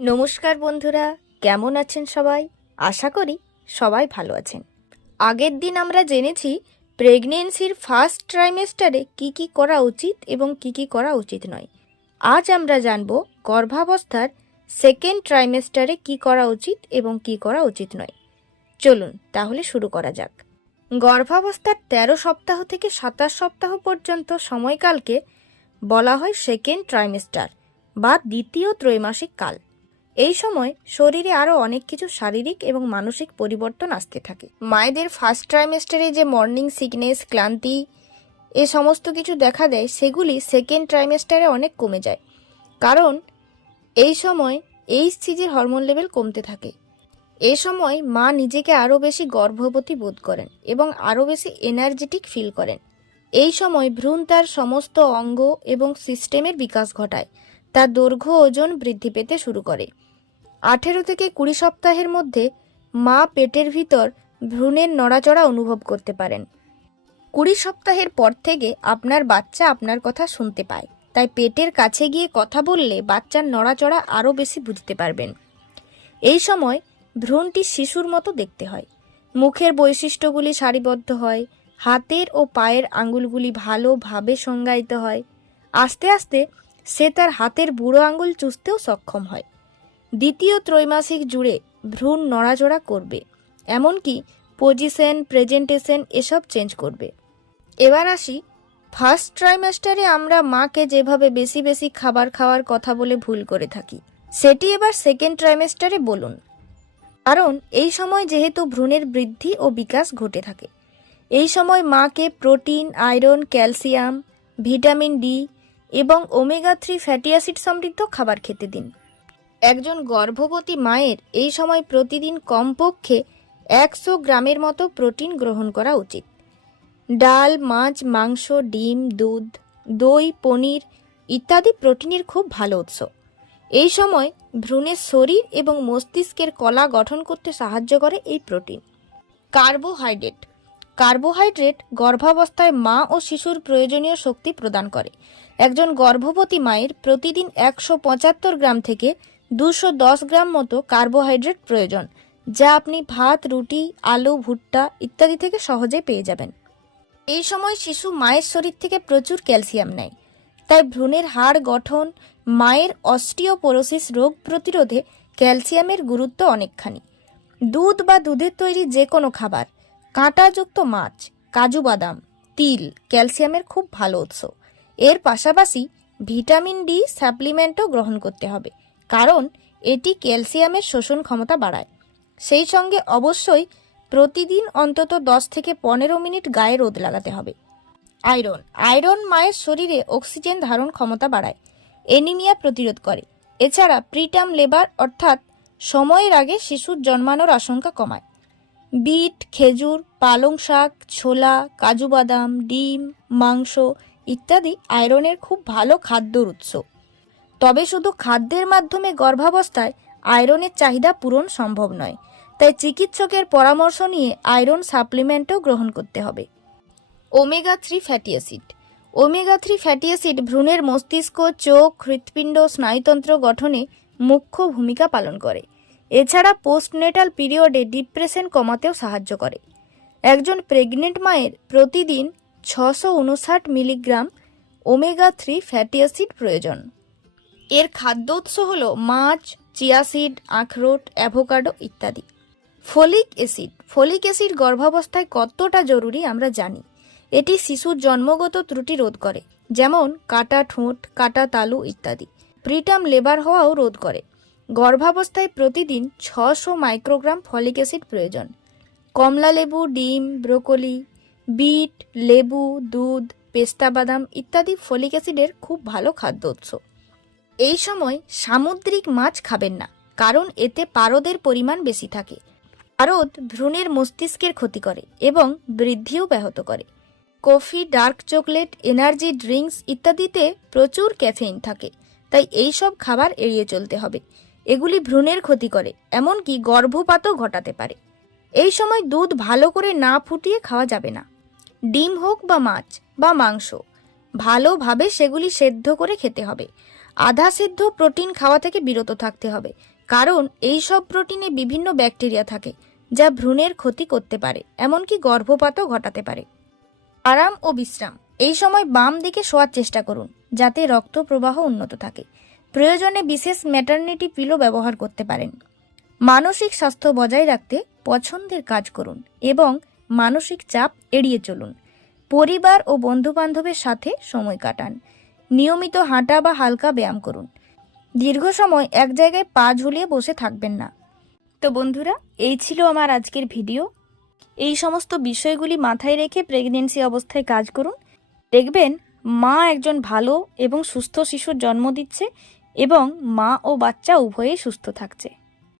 নমস্কার বন্ধুরা, কেমন আছেন সবাই? আশা করি সবাই ভালো আছেন। আগের দিন আমরা জেনেছি প্রেগনেন্সির ফার্স্ট ট্রাইমেস্টারে কি কি করা উচিত এবং কি কি করা উচিত নয়। আজ আমরা জানব গর্ভাবস্থার সেকেন্ড ট্রাইমেস্টারে কি করা উচিত এবং কি করা উচিত নয়। চলুন তাহলে শুরু করা যাক। গর্ভাবস্থার তেরো সপ্তাহ থেকে সাতাশ সপ্তাহ পর্যন্ত সময়কালকে বলা হয় সেকেন্ড ট্রাইমেস্টার বা দ্বিতীয় ত্রৈমাসিক কাল। এই সময় শরীরে আরও অনেক কিছু শারীরিক এবং মানসিক পরিবর্তন আসতে থাকে। মায়েদের ফার্স্ট ট্রাইমেস্টারে যে মর্নিং সিকনেস ক্লান্তি, এ সমস্ত কিছু দেখা দেয়, সেগুলি সেকেন্ড ট্রাইমেস্টারে অনেক কমে যায়। কারণ এই সময় এই সিজির হরমোন লেভেল কমতে থাকে। এ সময় মা নিজেকে আরও বেশি গর্ভবতী বোধ করেন এবং আরও বেশি এনার্জেটিক ফিল করেন। এই সময় ভ্রূণ তার সমস্ত অঙ্গ এবং সিস্টেমের বিকাশ ঘটায়। তার দৈর্ঘ্য ওজন বৃদ্ধি পেতে শুরু করে। আঠেরো থেকে কুড়ি সপ্তাহের মধ্যে মা পেটের ভিতর ভ্রূণের নড়াচড়া অনুভব করতে পারেন। কুড়ি সপ্তাহের পর থেকে আপনার বাচ্চা আপনার কথা শুনতে পায়। তাই পেটের কাছে গিয়ে কথা বললে বাচ্চার নড়াচড়া আরও বেশি বুঝতে পারবেন। এই সময় ভ্রূণটি শিশুর মতো দেখতে হয়। মুখের বৈশিষ্ট্যগুলি সারিবদ্ধ হয়, হাতের ও পায়ের আঙুলগুলি ভালোভাবে সংজ্ঞায়িত হয়। আস্তে আস্তে সে তার হাতের বুড়ো আঙুল চুষতেও সক্ষম হয়। দ্বিতীয় ত্রৈমাসিক জুড়ে ভ্রূণ নড়াচড়া করবে, এমনকি পজিশন প্রেজেন্টেশন এসব চেঞ্জ করবে। এবার আসি ফার্স্ট ট্রাইমাস্টারে আমরা মাকে যেভাবে বেশি বেশি খাবার খাওয়ার কথা বলে ভুল করে থাকি, সেটি এবার সেকেন্ড ট্রাইমেস্টারে বলুন। কারণ এই সময় যেহেতু ভ্রূণের বৃদ্ধি ও বিকাশ ঘটে থাকে, এই সময় মাকে protein iron calcium vitamin D এবং ওমেগা থ্রি ফ্যাটি অ্যাসিড সমৃদ্ধ খাবার খেতে দিন। একজন গর্ভবতী মায়ের এই সময় প্রতিদিন কমপক্ষে একশো গ্রামের মতো প্রোটিন গ্রহণ করা উচিত। ডাল, মাছ, মাংস, ডিম, দুধ, দই, পনির ইত্যাদি প্রোটিনের খুব ভালো উৎস। এই সময় ভ্রূণের শরীর এবং মস্তিষ্কের কলা গঠন করতে সাহায্য করে এই প্রোটিন। কার্বোহাইড্রেট। কার্বোহাইড্রেট গর্ভাবস্থায় মা ও শিশুর প্রয়োজনীয় শক্তি প্রদান করে। একজন গর্ভবতী মায়ের প্রতিদিন একশো পঁচাত্তর গ্রাম থেকে দুশো দশ গ্রাম মতো কার্বোহাইড্রেট প্রয়োজন, যা আপনি ভাত, রুটি, আলু, ভুট্টা ইত্যাদি থেকে সহজে পেয়ে যাবেন। এই সময় শিশু মায়ের শরীর থেকে প্রচুর ক্যালসিয়াম নেয়। তাই ভ্রূণের হাড় গঠন, মায়ের অস্টিওপোরোসিস রোগ প্রতিরোধে ক্যালসিয়ামের গুরুত্ব অনেকখানি। দুধ বা দুধের তৈরি যে কোনো খাবার, কাঁটাযুক্ত মাছ, কাজু বাদাম, তিল ক্যালসিয়ামের খুব ভালো উৎস। এর পাশাপাশি ভিটামিন ডি সাপ্লিমেন্টও গ্রহণ করতে হবে। কারণ এটি ক্যালসিয়ামের শোষণ ক্ষমতা বাড়ায়। সেই সঙ্গে অবশ্যই প্রতিদিন অন্তত দশ থেকে পনেরো মিনিট গায়ে রোদ লাগাতে হবে। আয়রন। আয়রন মায়ের শরীরে অক্সিজেন ধারণ ক্ষমতা বাড়ায়। এনিমিয়া প্রতিরোধ করে। এছাড়া প্রিটাম লেবার অর্থাৎ সময়ের আগে শিশুর জন্মানোর আশঙ্কা কমায়। বিট, খেজুর, পালং শাক, ছোলা, কাজু বাদাম, ডিম, মাংস ইত্যাদি আয়রনের খুব ভালো খাদ্যর উৎস। তবে শুধু খাদ্যের মাধ্যমে গর্ভাবস্থায় আয়রনের চাহিদা পূরণ সম্ভব নয়। তাই চিকিৎসকের পরামর্শ নিয়ে আয়রন সাপ্লিমেন্টও গ্রহণ করতে হবে। Omega three fatty acid. Omega three fatty acid ভ্রূণের মস্তিষ্ক, চোখ, হৃৎপিণ্ড, স্নায়ুতন্ত্র গঠনে মুখ্য ভূমিকা পালন করে। এছাড়া পোস্টনেটাল পিরিয়ডে ডিপ্রেশন কমাতেও সাহায্য করে। একজন প্রেগনেন্ট মায়ের প্রতিদিন ছশো উনষাট milligram omega three fatty acid প্রয়োজন। এর খাদ্য উৎস হল মাছ চিয়াসিড আখরোট, অ্যাভোকাডো ইত্যাদি। Folic acid. ফলিক অ্যাসিড গর্ভাবস্থায় কতটা জরুরি আমরা জানি। এটি শিশুর জন্মগত ত্রুটি রোধ করে, যেমন কাটা ঠোঁট, কাটা তালু ইত্যাদি। প্রিটাম লেবার হওয়াও রোধ করে। গর্ভাবস্থায় প্রতিদিন ছশো মাইক্রোগ্রাম ফলিক অ্যাসিড প্রয়োজন। কমলা লেবু, ডিম, ব্রোকলি, বিট, লেবু, দুধ, পেস্তা বাদাম ইত্যাদি ফলিক অ্যাসিডের খুব ভালো খাদ্য উৎস এই সময় সামুদ্রিক মাছ খাবেন না, কারণ এতে পারদের পরিমাণ বেশি থাকে। পারদ ভ্রূণের মস্তিষ্কের ক্ষতি করে এবং বৃদ্ধিও ব্যাহত করে। Coffee, dark chocolate, energy drinks ইত্যাদিতে প্রচুর ক্যাফেইন থাকে, তাই এই সব খাবার এড়িয়ে চলতে হবে। এগুলি ভ্রূণের ক্ষতি করে, এমনকি গর্ভপাতও ঘটাতে পারে। এই সময় দুধ ভালো করে না ফুটিয়ে খাওয়া যাবে না। ডিম হোক বা মাছ বা মাংস, ভালোভাবে সেগুলি সেদ্ধ করে খেতে হবে। আধা সিদ্ধ প্রোটিন খাওয়া থেকে বিরত থাকতে হবে। কারণ এই সব প্রোটিনে বিভিন্ন ব্যাকটেরিয়া থাকে, যা ভ্রূণের ক্ষতি করতে পারে, এমনকি গর্ভপাতও ঘটাতে পারে। আরাম ও বিশ্রাম, এই সময় বাম দিকে শোয়ার চেষ্টা করুন, যাতে রক্ত প্রবাহ উন্নত থাকে। প্রয়োজনে বিশেষ ম্যাটার্নিটি পিলো ব্যবহার করতে পারেন। মানসিক স্বাস্থ্য বজায় রাখতে পছন্দের কাজ করুন এবং মানসিক চাপ এড়িয়ে চলুন। পরিবার ও বন্ধু বান্ধবের সাথে সময় কাটান। নিয়মিত হাঁটা বা হালকা ব্যায়াম করুন। দীর্ঘ সময় এক জায়গায় পা ঝুলিয়ে বসে থাকবেন না। তো বন্ধুরা, এই ছিল আমার আজকের ভিডিও। এই সমস্ত বিষয়গুলি মাথায় রেখে প্রেগনেন্সি অবস্থায় কাজ করুন। দেখবেন মা একজন ভালো এবং সুস্থ শিশুর জন্ম দিচ্ছে এবং মা ও বাচ্চা উভয়েই সুস্থ থাকছে।